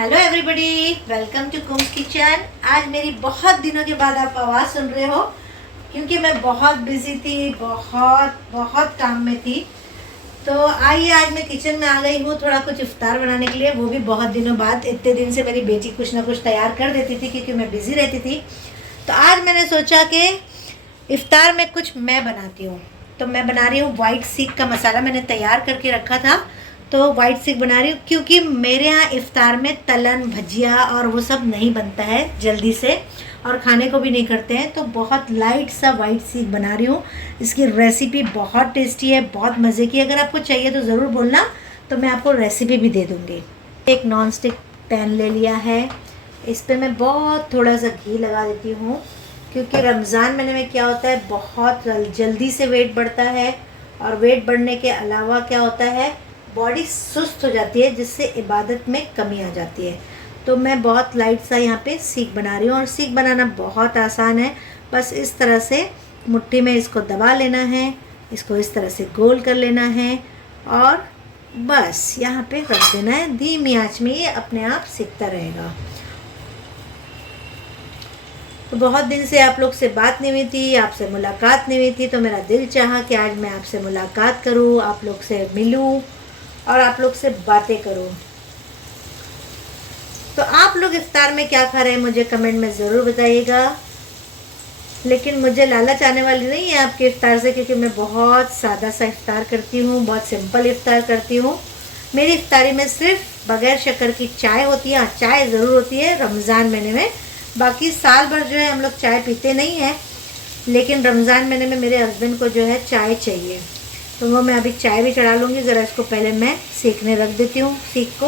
Hello everybody, welcome to Kum's kitchen. आज मेरी बहुत दिनों के बाद आप आवाज़ सुन रहे हो क्योंकि मैं बहुत बिजी थी, बहुत काम में थी। तो आइए, आज मैं किचन में आ गई हूँ थोड़ा कुछ इफ्तार बनाने के लिए, वो भी बहुत दिनों बाद। इतने दिन से मेरी बेटी कुछ ना कुछ तैयार कर देती थी क्योंकि मैं बिज़ी रहती थी। तो आज मैंने सोचा कि इफ्तार में कुछ मैं बनाती हूँ। तो मैं बना रही हूँ वाइट सीख का मसाला, मैंने तैयार करके रखा था। तो वाइट सीख बना रही हूँ क्योंकि मेरे यहाँ इफ्तार में तलन भजिया और वो सब नहीं बनता है जल्दी से, और खाने को भी नहीं करते हैं। तो बहुत लाइट सा वाइट सीख बना रही हूँ। इसकी रेसिपी बहुत टेस्टी है, बहुत मज़े की। अगर आपको चाहिए तो ज़रूर बोलना, तो मैं आपको रेसिपी भी दे दूँगी। एक नॉन स्टिक पैन ले लिया है, इस पर मैं बहुत थोड़ा सा घी लगा देती हूँ क्योंकि रमज़ान महीने में क्या होता है, बहुत जल्दी से वेट बढ़ता है। और वेट बढ़ने के अलावा क्या होता है, बॉडी सुस्त हो जाती है, जिससे इबादत में कमी आ जाती है। तो मैं बहुत लाइट सा यहाँ पे सीख बना रही हूँ, और सीख बनाना बहुत आसान है। बस इस तरह से मुट्ठी में इसको दबा लेना है, इसको इस तरह से गोल कर लेना है और बस यहाँ पे रख देना है। धीमी आंच में ये अपने आप सीखता रहेगा। तो बहुत दिन से आप लोग से बात नहीं हुई थी, आपसे मुलाकात नहीं हुई थी, तो मेरा दिल चाहा कि आज मैं आपसे मुलाकात करूं, आप लोग से मिलूं और आप लोग से बातें करूं। तो आप लोग इफ्तार में क्या खा रहे हैं मुझे कमेंट में ज़रूर बताइएगा। लेकिन मुझे लालच आने वाली नहीं है आपके इफ्तार से, क्योंकि मैं बहुत सादा सा इफ्तार करती हूँ, बहुत सिंपल इफ्तार करती हूँ। मेरी इफ्तारी में सिर्फ बगैर शक्कर की चाय होती है। हाँ, चाय ज़रूर होती है रमज़ान महीने में, बाकी साल भर जो है हम लोग चाय पीते नहीं हैं। लेकिन रमज़ान महीने में मेरे हस्बैंड को जो है चाय चाहिए, तो वो मैं अभी चाय भी चढ़ा लूँगी। ज़रा इसको पहले मैं सेकने रख देती हूँ सीख को।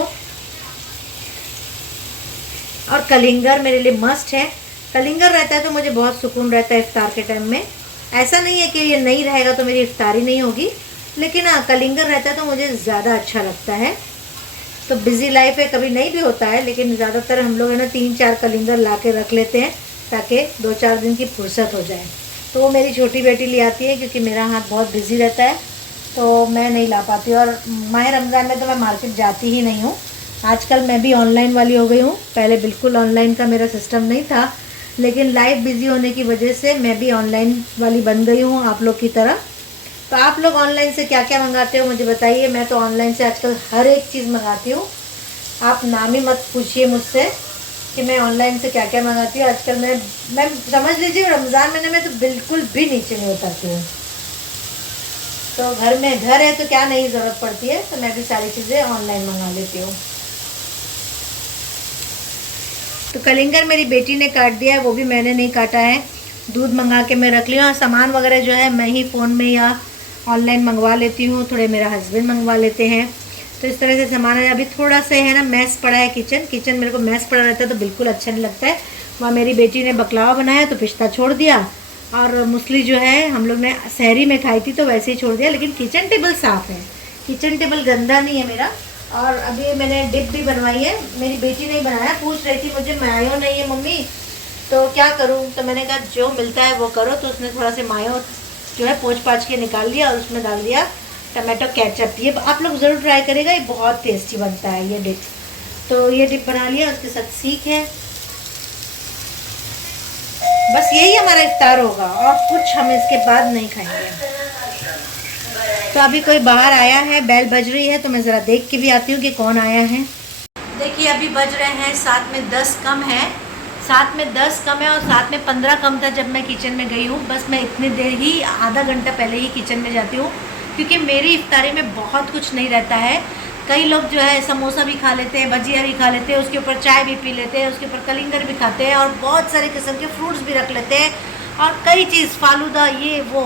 और कलिंगर मेरे लिए मस्ट है। कलिंगर रहता है तो मुझे बहुत सुकून रहता है इफ्तार के टाइम में। ऐसा नहीं है कि ये नहीं रहेगा तो मेरी इफ्तारी नहीं होगी, लेकिन हाँ, कलिंगर रहता है तो मुझे ज़्यादा अच्छा लगता है। तो बिज़ी लाइफ है, कभी नहीं भी होता है, लेकिन ज़्यादातर हम लोग है ना 3-4 कलिंगर ला के रख लेते हैं ताकि 2-4 दिन की फुर्सत हो जाए। तो वो मेरी छोटी बेटी ले आती है क्योंकि मेरा हाथ बहुत बिज़ी रहता है, तो मैं नहीं ला पाती। और माह रमज़ान में तो मैं मार्केट जाती ही नहीं हूँ। आजकल मैं भी ऑनलाइन वाली हो गई हूँ। पहले बिल्कुल ऑनलाइन का मेरा सिस्टम नहीं था, लेकिन लाइफ बिज़ी होने की वजह से मैं भी ऑनलाइन वाली बन गई हूँ आप लोग की तरह। तो आप लोग ऑनलाइन से क्या क्या मंगाते हो मुझे बताइए। मैं तो ऑनलाइन से आजकल हर एक चीज़ मंगाती हूँ। आप नाम ही मत पूछिए मुझसे कि मैं ऑनलाइन से क्या क्या मंगाती हूँ। आजकल मैं समझ लीजिए रमज़ान महीने में तो बिल्कुल भी नीचे नहीं उतरती हूँ। तो घर है तो क्या नहीं ज़रूरत पड़ती है, तो मैं भी सारी चीज़ें ऑनलाइन मंगा लेती हूँ। तो कलिंगर मेरी बेटी ने काट दिया है, वो भी मैंने नहीं काटा है। दूध मंगा के मैं रख लिया। और सामान वगैरह जो है मैं ही फ़ोन में या ऑनलाइन मंगवा लेती हूँ, थोड़े मेरा हस्बैंड मंगवा लेते हैं। तो इस तरह से सामान है। अभी थोड़ा सा है ना मैस पड़ा है किचन मेरे को मैस पड़ा रहता है तो बिल्कुल अच्छा नहीं लगता है। वहाँ मेरी बेटी ने बकलावा बनाया तो पिस्ता छोड़ दिया, और मूसली जो है हम लोग ने सहरी में खाई थी तो वैसे ही छोड़ दिया। लेकिन किचन टेबल साफ़ है, किचन टेबल गंदा नहीं है मेरा। और अभी मैंने डिप भी बनवाई है, मेरी बेटी ने बनाया। पूछ रही थी मुझे मायो नहीं है मम्मी, तो क्या करूँ। तो मैंने कहा जो मिलता है वो करो। तो उसने थोड़ा सा मायो जो है पोंछ पाछ के निकाल लिया और उसमें डाल दिया टमाटो केचप। ये आप लोग ज़रूर ट्राई करेगा, ये बहुत टेस्टी बनता है ये डिप। तो ये डिप बना लिया, उसके साथ सीख है। बस यही हमारा इफ्तार होगा और कुछ हम इसके बाद नहीं खाएंगे। तो अभी कोई बाहर आया है, बेल बज रही है, तो मैं ज़रा देख के भी आती हूँ कि कौन आया है। देखिए अभी बज रहे हैं 7 में 10 कम है, 7 में 10 कम है और 7 में 15 कम था जब मैं किचन में गई हूँ। बस मैं इतनी देर ही, आधा घंटा पहले ही किचन में जाती हूँ क्योंकि मेरी इफ्तारी में बहुत कुछ नहीं रहता है। कई लोग जो है समोसा भी खा लेते हैं, भजिया भी खा लेते हैं, उसके ऊपर चाय भी पी लेते हैं, उसके ऊपर कलिंगर भी खाते हैं और बहुत सारे किस्म के फ्रूट्स भी रख लेते हैं और कई चीज़ फालूदा ये वो।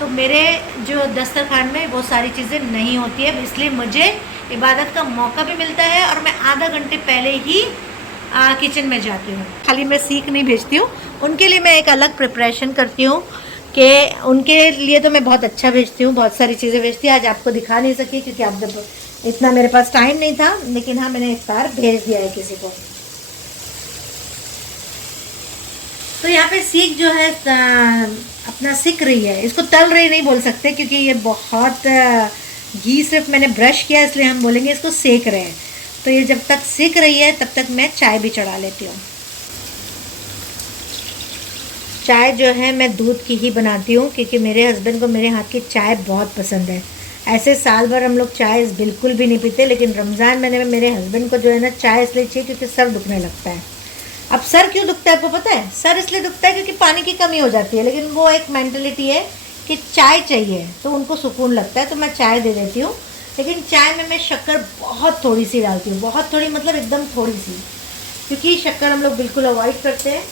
तो मेरे जो दस्तरखान में वो सारी चीज़ें नहीं होती है, इसलिए मुझे इबादत का मौका भी मिलता है और मैं आधा घंटे पहले ही किचन में जाती हूँ। खाली मैं सीख नहीं भेजती हूँ, उनके लिए मैं एक अलग प्रिपरेशन करती हूँ कि उनके लिए तो मैं बहुत अच्छा भेजती हूँ, बहुत सारी चीज़ें भेजती हूँ। आज आपको दिखा नहीं सकी क्योंकि आप जब इतना मेरे पास टाइम नहीं था, लेकिन हाँ मैंने इफ्तार भेज दिया है किसी को। तो यहाँ पे सीख जो है अपना सिक रही है, इसको तल रही नहीं बोल सकते क्योंकि ये बहुत घी सिर्फ मैंने ब्रश किया, इसलिए हम बोलेंगे इसको सेक रहे हैं। तो ये जब तक सीख रही है तब तक मैं चाय भी चढ़ा लेती हूँ। चाय जो है मैं दूध की ही बनाती हूँ क्योंकि मेरे हस्बैंड को मेरे हाथ की चाय बहुत पसंद है। ऐसे साल भर हम लोग चाय बिल्कुल भी नहीं पीते, लेकिन रमज़ान महीने में मेरे हस्बैंड को जो है ना चाय इसलिए चाहिए क्योंकि सर दुखने लगता है। अब सर क्यों दुखता है आपको पता है? सर इसलिए दुखता है क्योंकि पानी की कमी हो जाती है, लेकिन वो एक मेंटलिटी है कि चाय चाहिए तो उनको सुकून लगता है, तो मैं चाय दे देती हूँ। लेकिन चाय में मैं शक्कर बहुत थोड़ी सी डालती हूँ, बहुत थोड़ी मतलब एकदम थोड़ी सी, क्योंकि शक्कर हम लोग बिल्कुल अवॉइड करते हैं।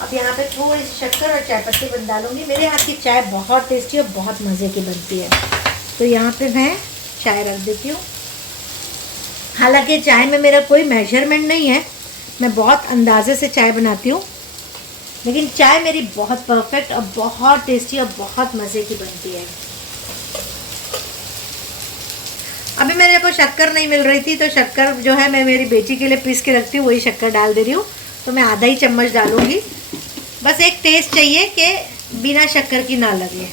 अब यहाँ पे थोड़ी सी शक्कर और चाय पत्ती डालूंगी। मेरे हाथ की चाय बहुत टेस्टी और बहुत मज़े की बनती है। तो यहाँ पे मैं चाय रख देती हूँ। हालांकि चाय में मेरा कोई मेजरमेंट नहीं है, मैं बहुत अंदाजे से चाय बनाती हूँ, लेकिन चाय मेरी बहुत परफेक्ट और बहुत टेस्टी और बहुत मज़े की बनती है। अभी मेरे को शक्कर नहीं मिल रही थी, तो शक्कर जो है मैं मेरी बेटी के लिए पीस के रखती हूँ, वही शक्कर डाल दे रही हूँ। तो मैं आधा ही चम्मच डालूँगी, बस एक टेस्ट चाहिए कि बिना शक्कर की ना लगे।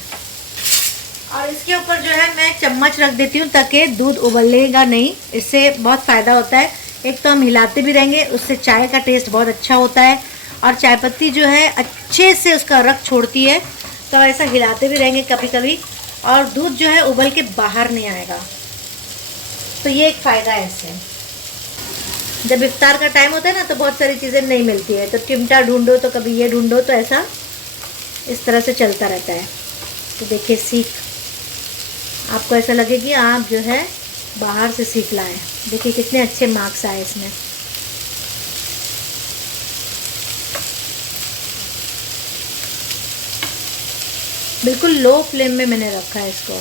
और इसके ऊपर जो है मैं चम्मच रख देती हूँ ताकि दूध उबलेगा नहीं, इससे बहुत फ़ायदा होता है। एक तो हम हिलाते भी रहेंगे, उससे चाय का टेस्ट बहुत अच्छा होता है, और चाय पत्ती जो है अच्छे से उसका रख छोड़ती है, तो ऐसा हिलाते भी रहेंगे कभी कभी, और दूध जो है उबल के बाहर नहीं आएगा। तो ये एक फ़ायदा है इससे। जब इफ्तार का टाइम होता है ना तो बहुत सारी चीज़ें नहीं मिलती है, तो चिमटा ढूंढो तो कभी ये ढूंढो, तो ऐसा इस तरह से चलता रहता है। तो देखिए सीख, आपको ऐसा लगे कि आप जो है बाहर से सीख लाए। देखिए कितने अच्छे मार्क्स आए इसमें। बिल्कुल लो फ्लेम में मैंने रखा है इसको,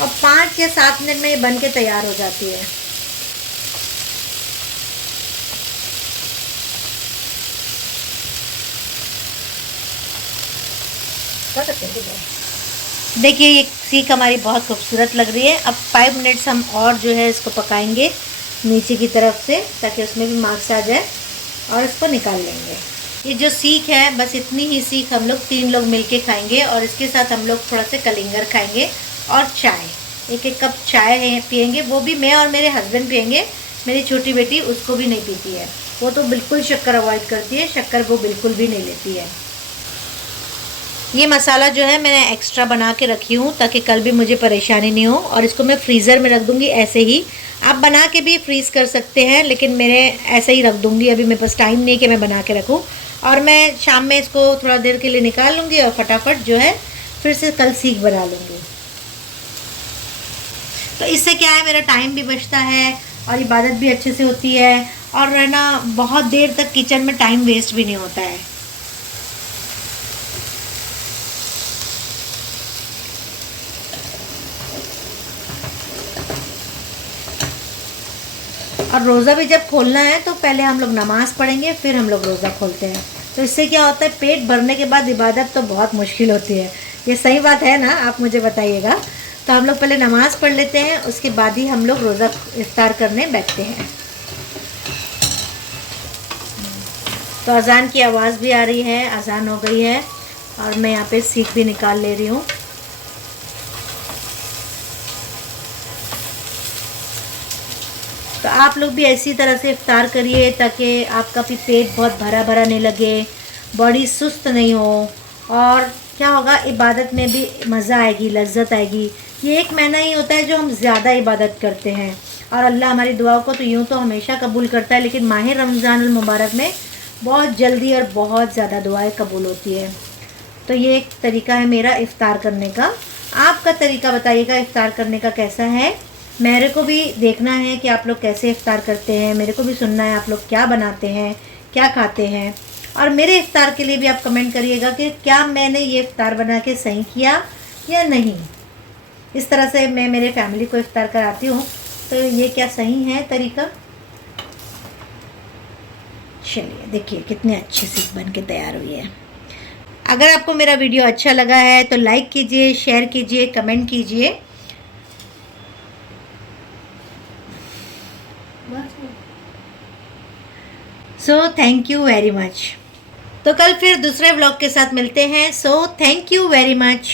और 5 या 7 मिनट में ये बन के तैयार हो जाती है। देखिए ये सीख हमारी बहुत खूबसूरत लग रही है। अब 5 मिनट्स हम और जो है इसको पकाएंगे नीचे की तरफ से, ताकि उसमें भी मार्क्स आ जाए, और इसको निकाल लेंगे। ये जो सीख है बस इतनी ही सीख हम लोग 3 लोग मिलके खाएंगे, और इसके साथ हम लोग थोड़ा सा कलिंगर खाएंगे और चाय, 1-1 कप चाय है पियेंगे। वो भी मैं और मेरे हस्बैंड पियेंगे, मेरी छोटी बेटी उसको भी नहीं पीती है, वो तो बिल्कुल शक्कर अवॉइड करती है, शक्कर वो बिल्कुल भी नहीं लेती है। ये मसाला जो है मैंने एक्स्ट्रा बना के रखी हूँ ताकि कल भी मुझे परेशानी नहीं हो, और इसको मैं फ्रीज़र में रख दूँगी ऐसे ही। आप बना के भी फ्रीज़ कर सकते हैं, लेकिन मेरे ऐसे ही रख दूँगी, अभी मेरे पास टाइम नहीं कि मैं बना के रखूँ। और मैं शाम में इसको थोड़ा देर के लिए निकाल लूँगी और फटाफट जो है फिर से कल सीख बना लूँगी। तो इससे क्या है, मेरा टाइम भी बचता है और इबादत भी अच्छे से होती है, और है ना बहुत देर तक किचन में टाइम वेस्ट भी नहीं होता है। और रोज़ा भी जब खोलना है तो पहले हम लोग नमाज़ पढ़ेंगे, फिर हम लोग रोज़ा खोलते हैं। तो इससे क्या होता है, पेट भरने के बाद इबादत तो बहुत मुश्किल होती है। ये सही बात है ना, आप मुझे बताइएगा। तो हम लोग पहले नमाज़ पढ़ लेते हैं, उसके बाद ही हम लोग रोज़ा इफ्तार करने बैठते हैं। तो अज़ान की आवाज़ भी आ रही है, अज़ान हो गई है, और मैं यहाँ पे सीख भी निकाल ले रही हूँ। तो आप लोग भी ऐसी तरह से इफ्तार करिए ताकि आपका भी पेट बहुत भरा भरा नहीं लगे, बॉडी सुस्त नहीं हो, और क्या होगा, इबादत में भी मज़ा आएगी, लज्जत आएगी। ये 1 महीना ही होता है जो हम ज़्यादा इबादत करते हैं, और अल्लाह हमारी दुआओं को तो यूँ तो हमेशा कबूल करता है, लेकिन माह रमज़ान मुबारक में बहुत जल्दी और बहुत ज़्यादा दुआएं कबूल होती है। तो ये एक तरीका है मेरा इफ़्तार करने का। आपका तरीका बताइएगा इफ़्तार करने का कैसा है। मेरे को भी देखना है कि आप लोग कैसे इफ़्तार करते हैं, मेरे को भी सुनना है आप लोग क्या बनाते हैं, क्या खाते हैं। और मेरे इफ़्तार के लिए भी आप कमेंट करिएगा कि क्या मैंने ये इफ़्तार बना के सही किया या नहीं। इस तरह से मैं मेरे फैमिली को इफ़्तार कराती हूँ, तो ये क्या सही है तरीका। चलिए देखिए कितने अच्छे से बन के तैयार हुई है। अगर आपको मेरा वीडियो अच्छा लगा है तो लाइक कीजिए, शेयर कीजिए, कमेंट कीजिए। So thank you very much. तो कल फिर दूसरे व्लॉग के साथ मिलते हैं। So thank you very much.